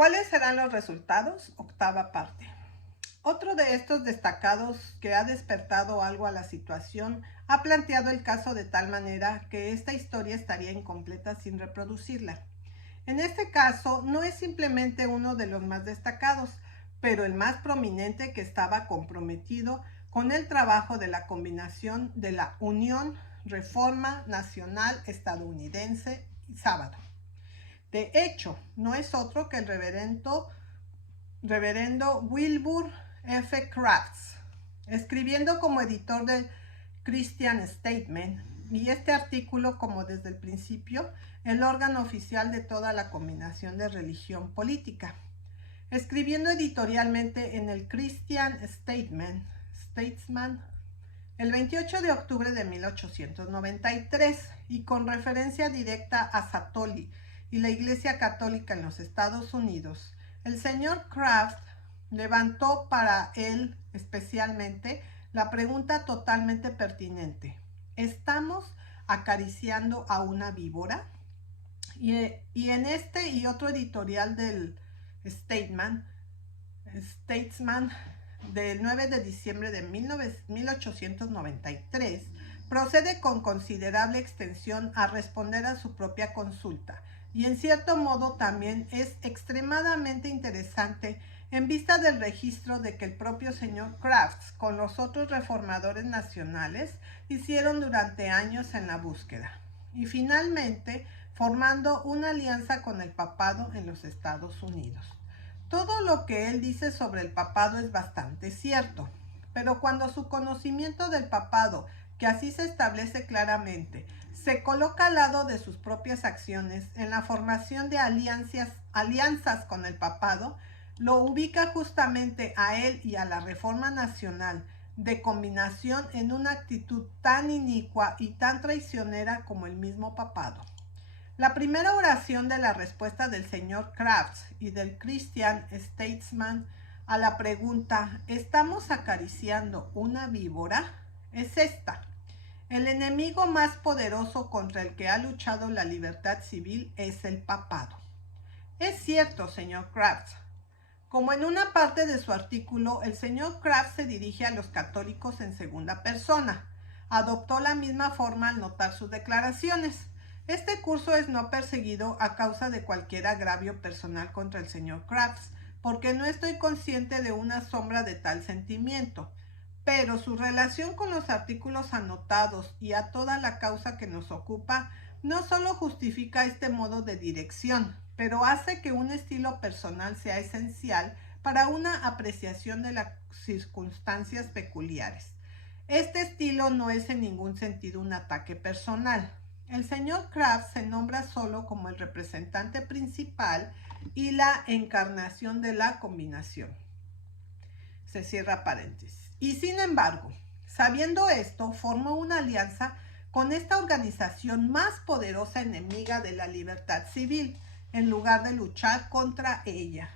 ¿Cuáles serán los resultados? Octava parte. Otro de estos destacados que ha despertado algo a la situación ha planteado el caso de tal manera que esta historia estaría incompleta sin reproducirla. En este caso, no es simplemente uno de los más destacados, pero el más prominente que estaba comprometido con el trabajo de la combinación de la Unión Reforma Nacional Estadounidense y Sábado. De hecho, no es otro que el reverendo Wilbur F. Crafts, escribiendo como editor del Christian Statement, y este artículo como desde el principio el órgano oficial de toda la combinación de religión política. Escribiendo editorialmente en el Christian Statesman el 28 de octubre de 1893 y con referencia directa a Satoli y la Iglesia Católica en los Estados Unidos, el señor Kraft levantó para él especialmente la pregunta totalmente pertinente: ¿estamos acariciando a una víbora? Y en este y otro editorial del Statesman del 9 de diciembre de 1893, procede con considerable extensión a responder a su propia consulta, y en cierto modo también es extremadamente interesante en vista del registro de que el propio señor Crafts con los otros reformadores nacionales hicieron durante años en la búsqueda, y finalmente formando una alianza con el papado en los Estados Unidos. Todo lo que él dice sobre el papado es bastante cierto, pero cuando su conocimiento del papado, que así se establece claramente, se coloca al lado de sus propias acciones en la formación de alianzas con el papado, lo ubica justamente a él y a la Reforma Nacional de combinación en una actitud tan inicua y tan traicionera como el mismo papado. La primera oración de la respuesta del señor Crafts y del Christian Statesman a la pregunta ¿estamos acariciando una víbora? Es esta: el enemigo más poderoso contra el que ha luchado la libertad civil es el papado. Es cierto, señor Crafts. Como en una parte de su artículo, el señor Crafts se dirige a los católicos en segunda persona. Adoptó la misma forma al notar sus declaraciones. Este curso es no perseguido a causa de cualquier agravio personal contra el señor Crafts, porque no estoy consciente de una sombra de tal sentimiento, pero su relación con los artículos anotados y a toda la causa que nos ocupa no solo justifica este modo de dirección, pero hace que un estilo personal sea esencial para una apreciación de las circunstancias peculiares. Este estilo no es en ningún sentido un ataque personal. El señor Kraft se nombra solo como el representante principal y la encarnación de la combinación. Se cierra paréntesis. Y sin embargo, sabiendo esto, formó una alianza con esta organización más poderosa enemiga de la libertad civil, en lugar de luchar contra ella.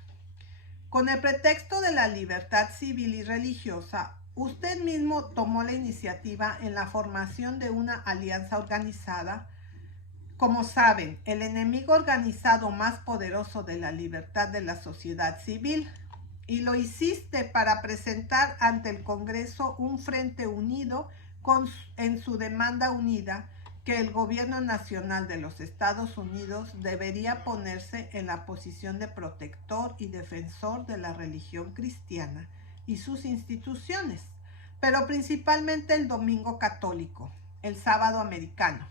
Con el pretexto de la libertad civil y religiosa, usted mismo tomó la iniciativa en la formación de una alianza organizada. Como saben, el enemigo organizado más poderoso de la libertad de la sociedad civil, y lo hiciste para presentar ante el Congreso un frente unido en su demanda unida que el gobierno nacional de los Estados Unidos debería ponerse en la posición de protector y defensor de la religión cristiana y sus instituciones, pero principalmente el domingo católico, el sábado americano.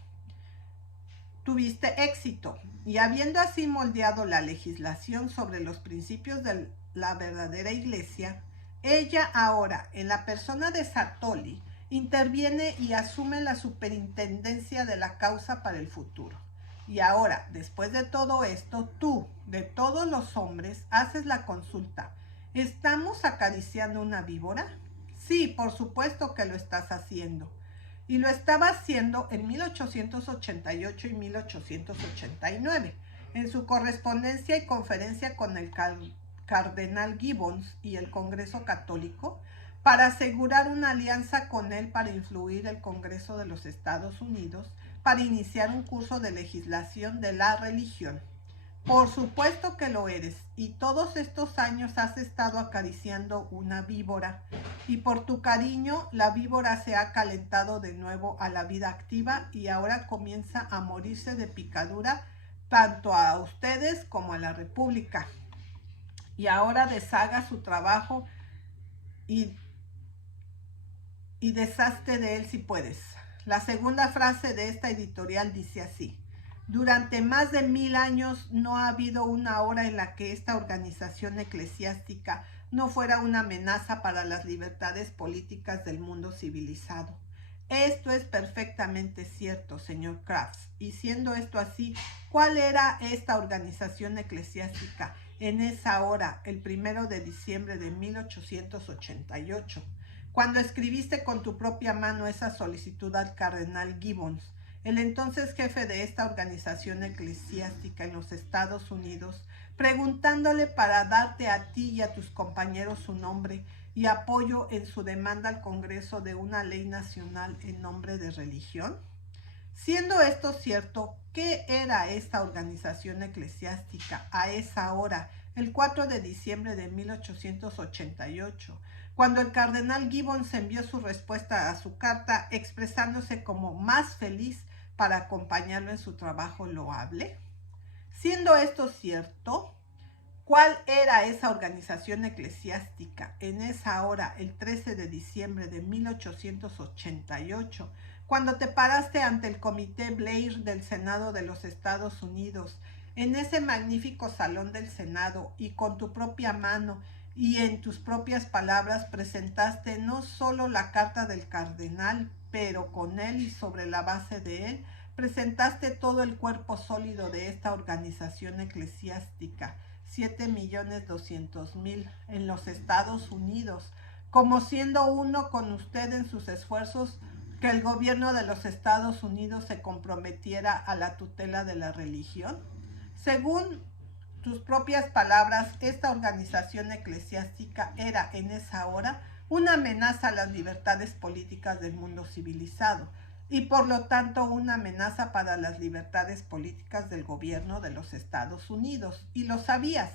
Tuviste éxito, y habiendo así moldeado la legislación sobre los principios de la verdadera iglesia, ella ahora, en la persona de Satoli, interviene y asume la superintendencia de la causa para el futuro. Y ahora, después de todo esto, tú, de todos los hombres, haces la consulta: ¿estamos acariciando una víbora? Sí, por supuesto que lo estás haciendo. Y lo estaba haciendo en 1888 y 1889, en su correspondencia y conferencia con el cardenal Gibbons y el Congreso Católico, para asegurar una alianza con él para influir el Congreso de los Estados Unidos para iniciar un curso de legislación de la religión. Por supuesto que lo eres, y todos estos años has estado acariciando una víbora, y por tu cariño la víbora se ha calentado de nuevo a la vida activa y ahora comienza a morirse de picadura tanto a ustedes como a la República. Y ahora deshaga su trabajo y, deshazte de él si puedes. La segunda frase de esta editorial dice así: durante más de 1000 años no ha habido una hora en la que esta organización eclesiástica no fuera una amenaza para las libertades políticas del mundo civilizado. Esto es perfectamente cierto, señor Crafts. Y siendo esto así, ¿cuál era esta organización eclesiástica en esa hora, el 1 de diciembre de 1888, cuando escribiste con tu propia mano esa solicitud al cardenal Gibbons, el entonces jefe de esta organización eclesiástica en los Estados Unidos, preguntándole para darte a ti y a tus compañeros su nombre y apoyo en su demanda al Congreso de una ley nacional en nombre de religión? Siendo esto cierto, ¿qué era esta organización eclesiástica a esa hora, el 4 de diciembre de 1888, cuando el cardenal Gibbons envió su respuesta a su carta expresándose como más feliz para acompañarlo en su trabajo loable? Siendo esto cierto, ¿cuál era esa organización eclesiástica en esa hora, el 13 de diciembre de 1888, cuando te paraste ante el Comité Blair del Senado de los Estados Unidos, en ese magnífico salón del Senado, y con tu propia mano y en tus propias palabras presentaste no solo la carta del cardenal, pero con él y sobre la base de él, presentaste todo el cuerpo sólido de esta organización eclesiástica, 7.200.000 en los Estados Unidos, como siendo uno con usted en sus esfuerzos que el gobierno de los Estados Unidos se comprometiera a la tutela de la religión? Según tus propias palabras, esta organización eclesiástica era en esa hora una amenaza a las libertades políticas del mundo civilizado y por lo tanto una amenaza para las libertades políticas del gobierno de los Estados Unidos. Y lo sabías.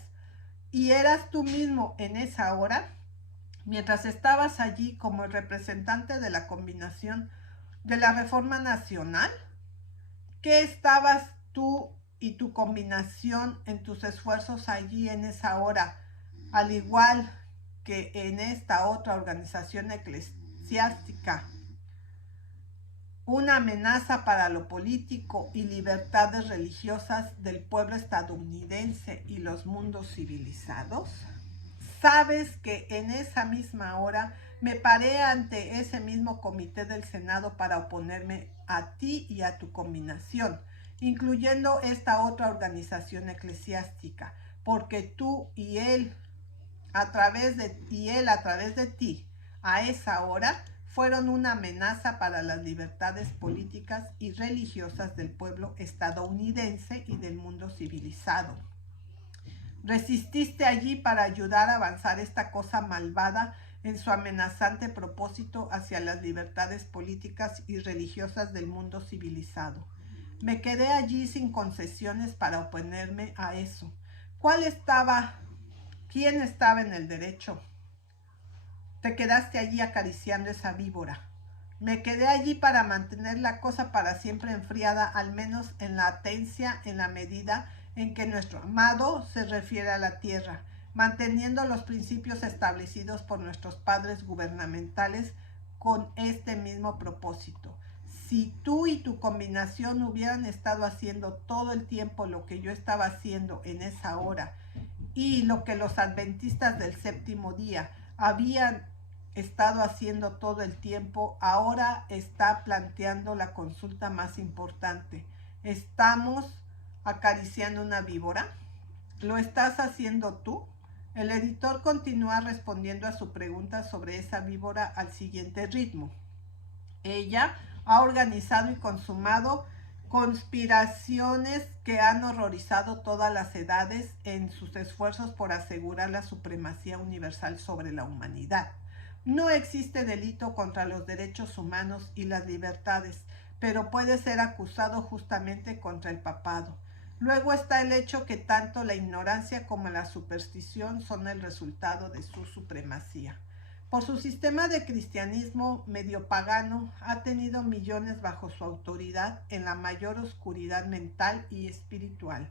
Y eras tú mismo en esa hora, mientras estabas allí como el representante de la combinación de la Reforma Nacional, que estabas tú y tu combinación en tus esfuerzos allí en esa hora, al igual que en esta otra organización eclesiástica, una amenaza para lo político y libertades religiosas del pueblo estadounidense y los mundos civilizados? Sabes que en esa misma hora me paré ante ese mismo comité del Senado para oponerme a ti y a tu combinación, incluyendo esta otra organización eclesiástica, porque tú y él a través de ti, a esa hora, fueron una amenaza para las libertades políticas y religiosas del pueblo estadounidense y del mundo civilizado. Resististe allí para ayudar a avanzar esta cosa malvada en su amenazante propósito hacia las libertades políticas y religiosas del mundo civilizado. Me quedé allí sin concesiones para oponerme a eso. ¿Quién estaba en el derecho? Te quedaste allí acariciando esa víbora. Me quedé allí para mantener la cosa para siempre enfriada, al menos en latencia, en la medida en que nuestro amado se refiere a la tierra, manteniendo los principios establecidos por nuestros padres gubernamentales con este mismo propósito. Si tú y tu combinación hubieran estado haciendo todo el tiempo lo que yo estaba haciendo en esa hora y lo que los adventistas del séptimo día habían estado haciendo todo el tiempo, ahora está planteando la consulta más importante. ¿Estamos acariciando una víbora? ¿Lo estás haciendo tú? El editor continúa respondiendo a su pregunta sobre esa víbora al siguiente ritmo. Ella ha organizado y consumado conspiraciones que han horrorizado todas las edades en sus esfuerzos por asegurar la supremacía universal sobre la humanidad. No existe delito contra los derechos humanos y las libertades, pero puede ser acusado justamente contra el papado. Luego está el hecho que tanto la ignorancia como la superstición son el resultado de su supremacía. Por su sistema de cristianismo medio pagano, ha tenido millones bajo su autoridad en la mayor oscuridad mental y espiritual.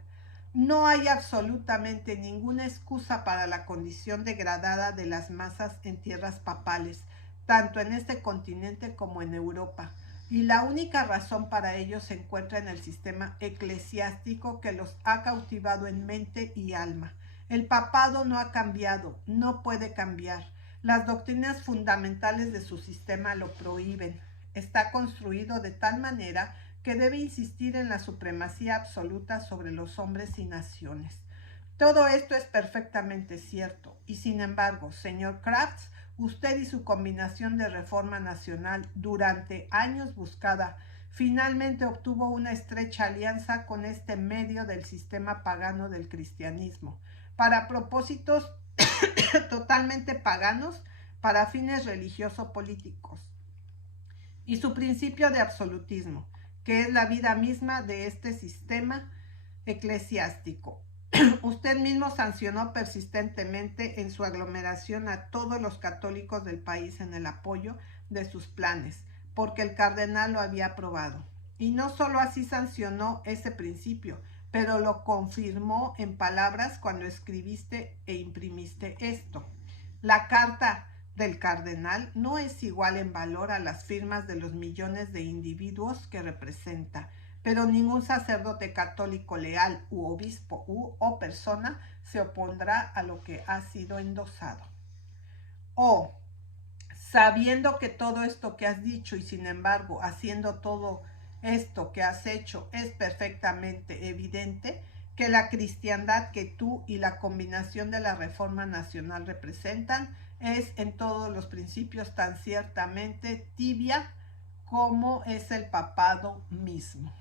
No hay absolutamente ninguna excusa para la condición degradada de las masas en tierras papales, tanto en este continente como en Europa, y la única razón para ello se encuentra en el sistema eclesiástico que los ha cautivado en mente y alma. El papado no ha cambiado, no puede cambiar. Las doctrinas fundamentales de su sistema lo prohíben. Está construido de tal manera que debe insistir en la supremacía absoluta sobre los hombres y naciones. Todo esto es perfectamente cierto, y sin embargo, señor Crafts, usted y su combinación de reforma nacional durante años buscada, finalmente obtuvo una estrecha alianza con este medio del sistema pagano del cristianismo, para propósitos totalmente paganos, para fines religioso-políticos. Y su principio de absolutismo, que es la vida misma de este sistema eclesiástico. Usted mismo sancionó persistentemente en su aglomeración a todos los católicos del país en el apoyo de sus planes, porque el cardenal lo había aprobado. Y no solo así sancionó ese principio, pero lo confirmó en palabras cuando escribiste e imprimiste esto. La carta del cardenal no es igual en valor a las firmas de los millones de individuos que representa, pero ningún sacerdote católico leal u obispo o persona se opondrá a lo que ha sido endosado. O, sabiendo que todo esto que has dicho y sin embargo haciendo todo esto que has hecho es perfectamente evidente, que la cristiandad que tú y la combinación de la Reforma Nacional representan es en todos los principios tan ciertamente tibia como es el papado mismo.